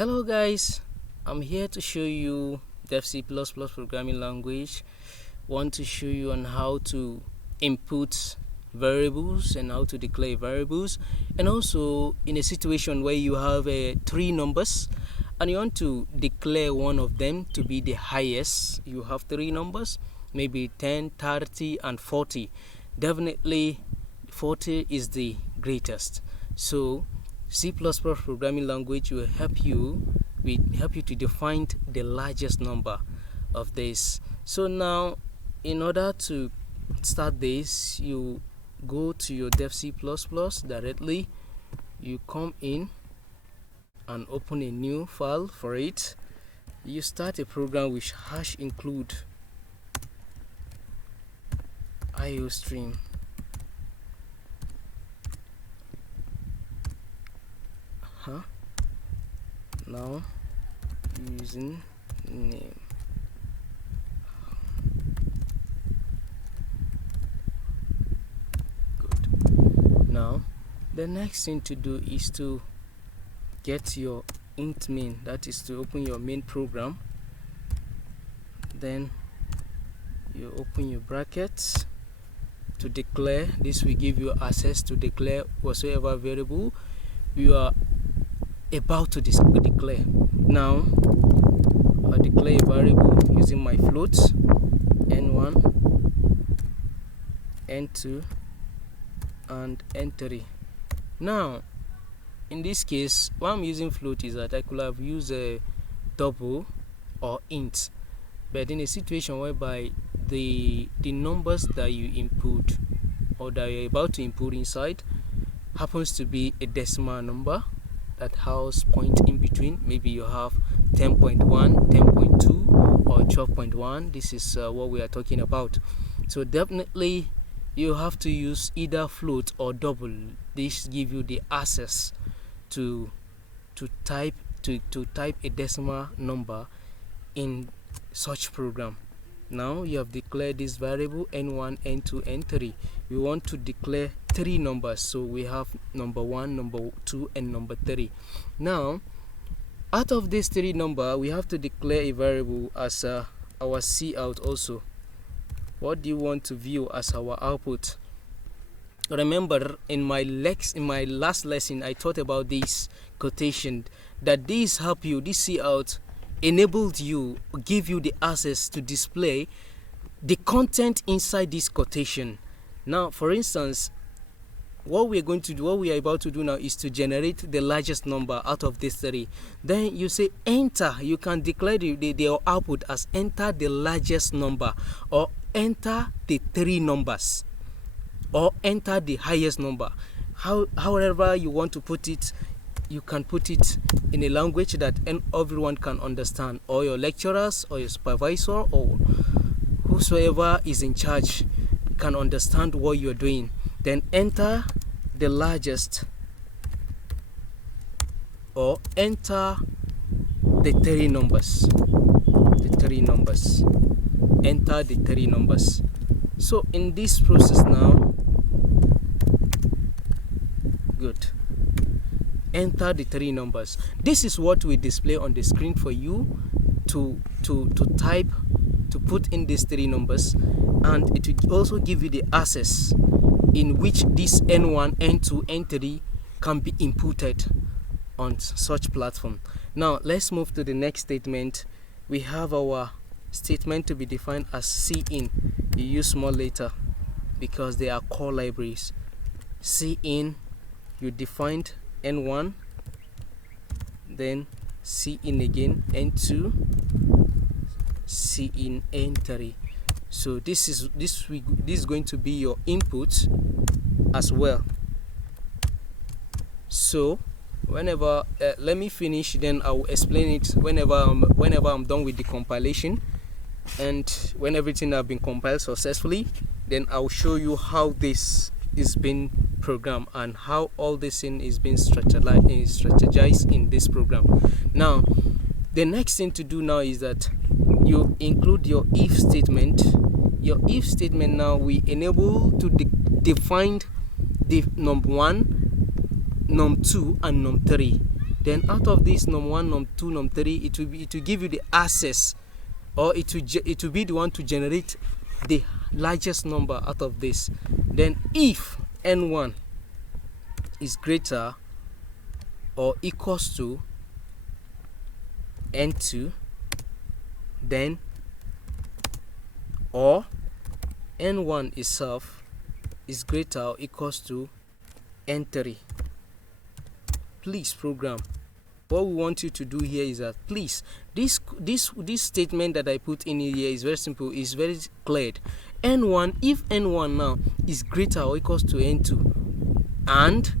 Hello guys, I'm here to show you Dev C++ programming language. Want to show you on how to input variables and how to declare variables, and also in a situation where you have three numbers and you want to declare one of them to be the highest. You have three numbers, maybe 10, 30 and 40. Definitely 40 is the greatest. So C++ programming language will help you to define the largest number of this. So now, in order to start this, you go to your Dev C++ directly. You come in and open a new file for it. You start a program with #include IOStream. Now using name. Good. Now the next thing to do is to get your int main, that is to open your main program. Then you open your brackets to declare. This will give you access to declare whatsoever variable you are about to declare. Now I declare a variable using my floats n1, n2 and n3. Now in this case, why I'm using float is that I could have used a double or int, but in a situation whereby the numbers that you input or that you're about to input inside happens to be a decimal number that has point in between, maybe you have 10.1, 10.2 or 12.1. This is what we are talking about. So definitely you have to use either float or double. This give you the access to type a decimal number in such program. Now you have declared this variable n1, n2, n3. We want to declare three numbers, so we have number 1, number 2 and number 3. Now out of these three number, we have to declare a variable as our cout also. What do you want to view as our output? Remember, in my last lesson I taught about this quotation, that these help you, this cout enabled you, give you the access to display the content inside this quotation. Now for instance, what we are about to do now is to generate the largest number out of these three. Then you say enter. You can declare the output as enter the largest number, or enter the three numbers, or enter the highest number. However you want to put it, you can put it in a language that everyone can understand, or your lecturers or your supervisor or whosoever is in charge can understand what you're doing. Then enter the largest, or enter the three numbers. Enter the three numbers. So in this process now, good. Enter the three numbers. This is what we display on the screen for you to type, to put in these three numbers, and it will also give you the access in which this n1, n2, n3 can be inputted on such platform. Now let's move to the next statement. We have our statement to be defined as cin. You use small letter because they are core libraries. Cin, you defined n1, then cin again, n2, cin, n3. So this is going to be your input as well. So whenever let me finish, then I will explain it whenever I'm done with the compilation, and when everything has been compiled successfully, then I will show you how this is being programmed and how all this thing is being strategized in this program. Now the next thing to do now is that you include your if statement. Your if statement now we enable to define the number 1, num2 and num3. then out of this num1, num2, num3, it will give you the access, or it will be the one to generate the largest number out of this. Then if n1 is greater or equals to n2, then or n1 itself is greater or equals to n3. Please program. What we want you to do here is that, please, this statement that I put in here is very simple, is very clear. N1, if N1 now is greater or equals to N2, and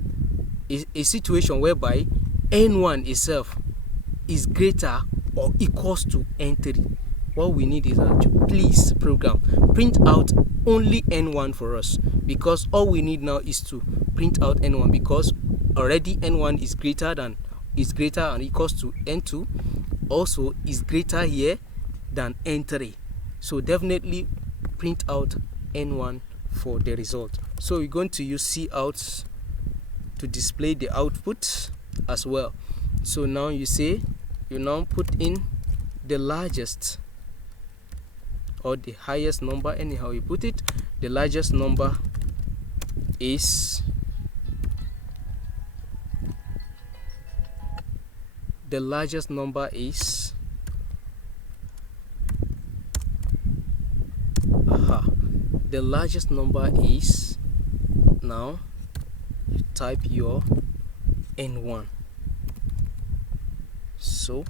is a situation whereby N1 itself is greater or equals to N3, what we need is that, please program, print out only N1 for us, because all we need now is to print out N1, because already N1 is greater and equals to N2, also is greater here than N3. So definitely print out N1 for the result. So we're going to use cout to display the output as well. So now you now put in the largest or the highest number, anyhow you put it. The largest number is the largest number is now you type your N1. So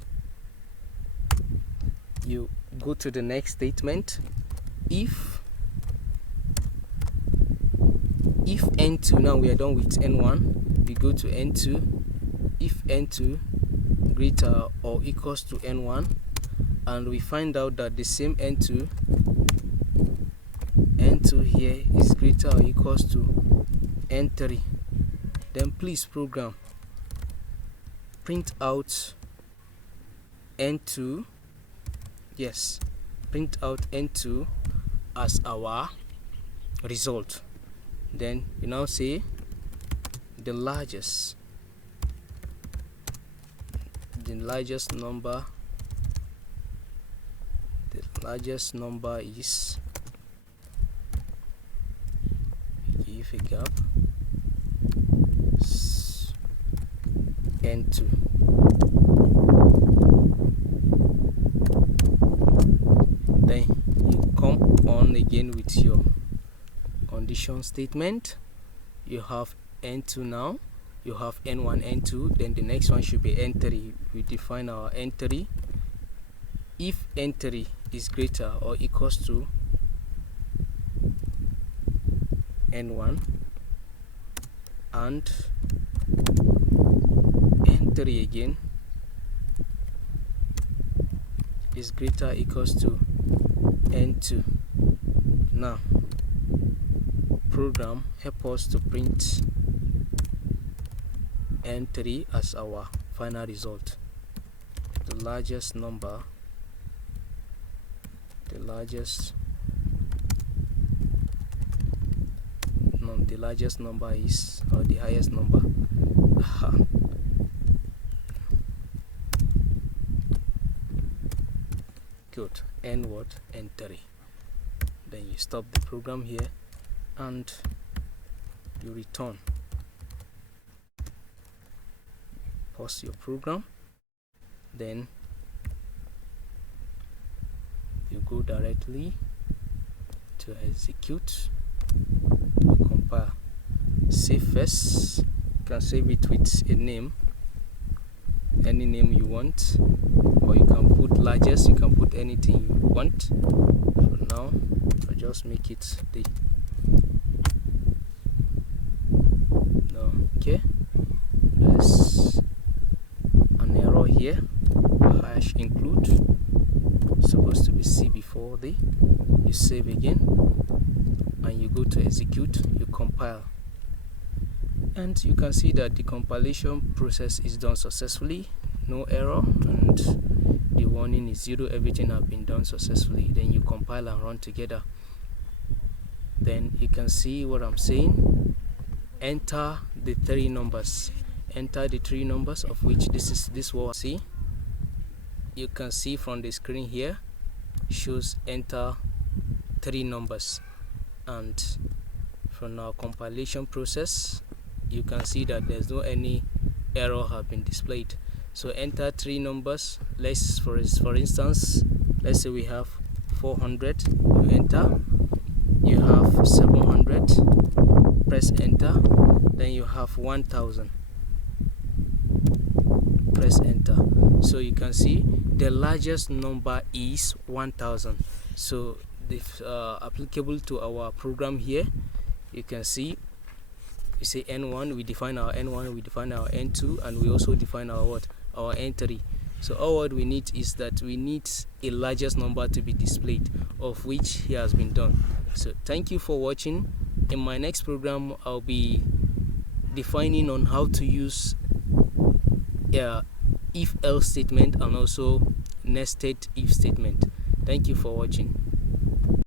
you go to the next statement. If N2, now we are done with N1, we go to N2. If N2 greater or equals to N1, and we find out that the same N2 here is greater or equals to N3, then please program, print out N2. Yes, print out N2 as our result. Then you now say the largest number is, give a gap, N2. Then you come on again with your condition statement. You have N2 now, you have N1, N2, then the next one should be N3. We define our N3. If N3 is greater or equals to N1 and N3 again is greater or equals to N2. Now program help us to print N3 as our final result. The largest number is, or the highest number. Good. N3. Then you stop the program here and you return. Pause your program, then you go directly to execute, compile, save first. You can save it with a name, any name you want, or you can put largest, you can put anything you want. For now I'll just make it the okay. There's an error here, hash include, supposed to be C before the. You save again and you go to execute, you compile, and you can see that the compilation process is done successfully, no error, and the warning is 0. Everything has been done successfully. Then you compile and run together. Then you can see what I'm saying. Enter the 3 numbers. enter the three numbers, of which this one. See, you can see from the screen here shows enter three numbers, and from our compilation process you can see that there's no any error have been displayed. So enter three numbers. Let's for instance, let's say we have 400. You enter. You have 700. Press enter. Then you have 1000. Press enter. So you can see the largest number is 1000. So if applicable to our program here, you can see we say N1, we define our N1, we define our N2, and we also define our what? Our N3. So all what we need is that we need a largest number to be displayed, of which here has been done. So thank you for watching. In my next program, I'll be defining on how to use if else statement and also nested if statement. Thank you for watching.